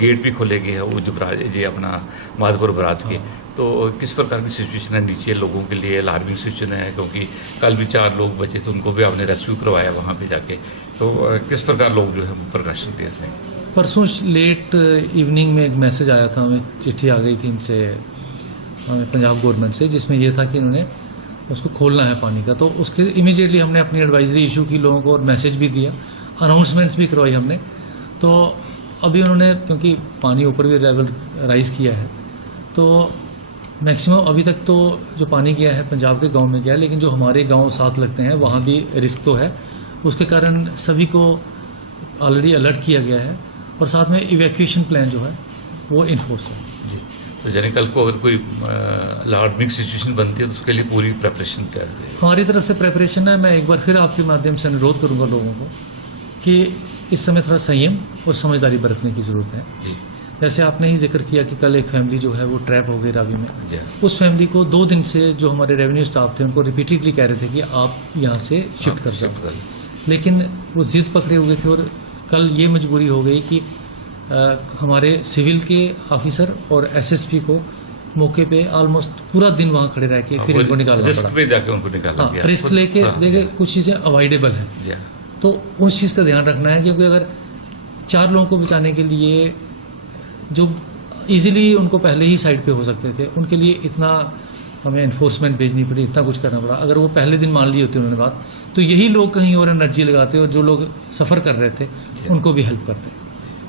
Gate भी खोले गए हैं वो जो ये अपना माधोपुर बराज के। तो किस प्रकार की सिचुएशन है नीचे लोगों के लिए? अलार्मिंग सिचुएशन है क्योंकि कल भी 4 लोग बचे थे, उनको भी आपने रेस्क्यू करवाया वहाँ पे जाके। तो किस प्रकार लोग जो है प्रकाशन थे इसमें? परसों लेट इवनिंग में एक मैसेज आया था, हमें चिट्ठी आ गई थी इनसे पंजाब गवर्नमेंट से, जिसमें यह था कि उन्होंने उसको खोलना है पानी का। तो उसके इमीडिएटली हमने अपनी एडवाइजरी इशू की लोगों को और मैसेज भी दिया, अनाउंसमेंट्स भी करवाई हमने। तो अभी उन्होंने क्योंकि पानी ऊपर भी लेवल राइज किया है, तो मैक्सिमम अभी तक तो जो पानी गया है पंजाब के गांव में गया है, लेकिन जो हमारे गांव साथ लगते हैं वहाँ भी रिस्क तो है। उसके कारण सभी को ऑलरेडी अलर्ट किया गया है और साथ में इवैक्यूएशन प्लान जो है वो इन्फोर्स है। जी, तो यानी कल को अगर कोई अलार्मिंग सिचुएशन बनती है तो उसके लिए पूरी प्रेपरेशन क्या है? हमारी तरफ से प्रेपरेशन है। मैं एक बार फिर आपके माध्यम से अनुरोध करूंगा लोगों को कि इस समय थोड़ा संयम और समझदारी बरतने की जरूरत है। जी, जैसे आपने ही जिक्र किया कि कल एक फैमिली जो है वो ट्रैप हो गई रावी में। जी। उस फैमिली को 2 दिन से जो हमारे रेवेन्यू स्टाफ थे उनको रिपीटेडली कह रहे थे कि आप यहाँ से शिफ्ट कर जाओ, लेकिन वो जिद पकड़े हुए थे। और कल ये मजबूरी हो गई कि हमारे सिविल के ऑफिसर और एसएसपी को मौके पे ऑलमोस्ट पूरा दिन वहाँ खड़े रह के फिर इनको निकालना रिस्क पड़ा। पे जाके उनको निकाला गया। रिस्क लेके देखिए कुछ चीज़ें अवॉइडेबल हैं, तो उस चीज़ का ध्यान रखना है। क्योंकि अगर 4 लोगों को बचाने के लिए जो इजीली उनको पहले ही साइड पे हो सकते थे, उनके लिए इतना हमें एनफोर्समेंट भेजनी पड़ी, इतना कुछ करना पड़ा। अगर वो पहले दिन मान ली होती उन्होंने बात, तो यही लोग कहीं और एनर्जी लगाते और जो लोग सफ़र कर रहे थे उनको भी हेल्प करते।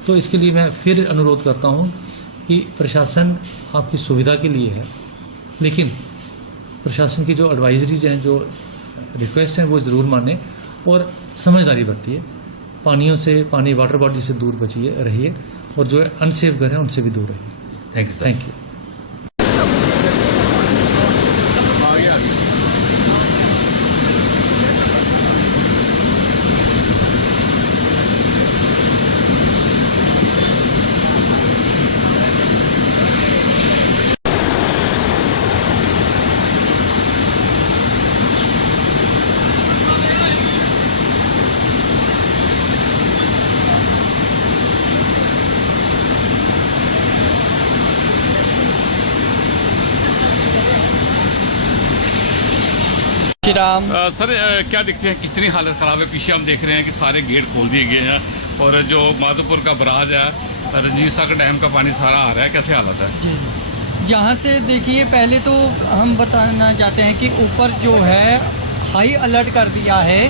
तो इसके लिए मैं फिर अनुरोध करता हूँ कि प्रशासन आपकी सुविधा के लिए है, लेकिन प्रशासन की जो एडवाइजरीज हैं, जो रिक्वेस्ट हैं, वो ज़रूर माने और समझदारी बरतिए। पानियों से, पानी वाटर बॉडी से दूर बचिए, रहिए, और जो है अनसेफ घर हैं उनसे भी दूर रहिए। Thank you sir. Thank you. Ram sir क्या दिखते हैं, कितनी हालत खराब है? पीछे हम देख रहे हैं कि सारे गेट खोल दिए गए हैं और जो माधोपुर का बराज है, रंजीत सागर डैम का पानी सारा आ रहा है। कैसे हालत है? जी, यहाँ से देखिए, पहले तो हम बताना चाहते हैं कि ऊपर जो है हाई अलर्ट कर दिया है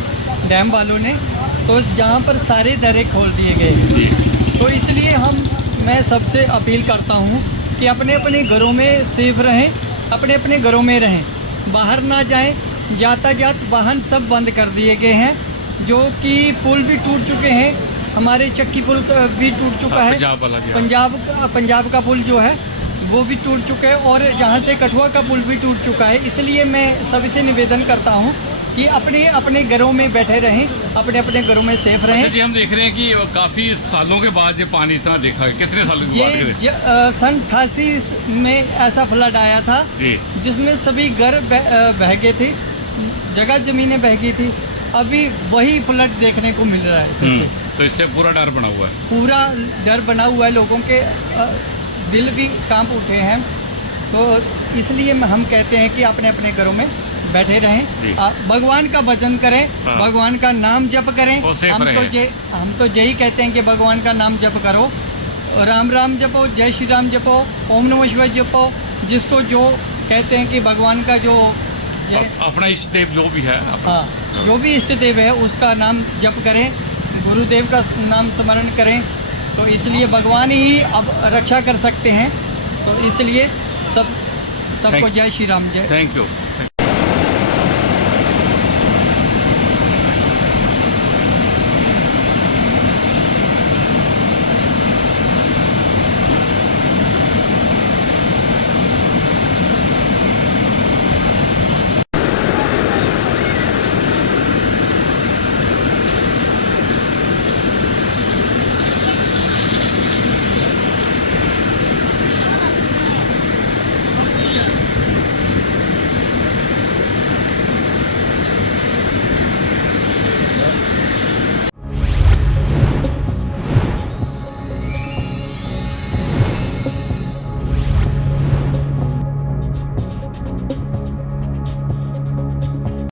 डैम वालों ने, तो जहाँ पर सारे दरे खोल दिए गए। तो इसलिए मैं सबसे अपील करता हूँ कि अपने अपने घरों में सेफ रहें, अपने अपने घरों में रहें, बाहर ना जाएं। यातायात वाहन सब बंद कर दिए गए हैं, जो कि पुल भी टूट चुके हैं। हमारे चक्की पुल भी टूट चुका है, पंजाब का पुल जो है वो भी टूट चुका है, और यहाँ से कठुआ का पुल भी टूट चुका है। इसलिए मैं सभी से निवेदन करता हूँ कि अपने अपने घरों में बैठे रहें, अपने अपने घरों में सेफ रहें। जी, हम देख रहे हैं कि काफी सालों के बाद ये पानी इतना देखा है। कितने सालों के बाद? सन 88 में ऐसा फ्लड आया था, जिसमें सभी घर बह गए थे, जगह जमीनें बह गई थी। अभी वही फ्लड देखने को मिल रहा है फिर से। तो इससे पूरा डर बना हुआ है, पूरा डर बना हुआ है, लोगों के दिल भी कांप उठे हैं। तो इसलिए हम कहते हैं कि अपने अपने घरों में बैठे रहें, भगवान का भजन करें, भगवान का नाम जप करें। हम तो यही कहते हैं कि भगवान का नाम जप करो, राम राम जपो, जय श्री राम जपो, ओम नमः शिवाय जपो। जिसको जो कहते हैं कि भगवान का जो अपना इष्ट देव जो भी है, हाँ, जो भी इष्ट देव है उसका नाम जप करें, गुरुदेव का नाम स्मरण करें। तो इसलिए भगवान ही अब रक्षा कर सकते हैं। तो इसलिए सबको जय श्री राम, जय। Thank you.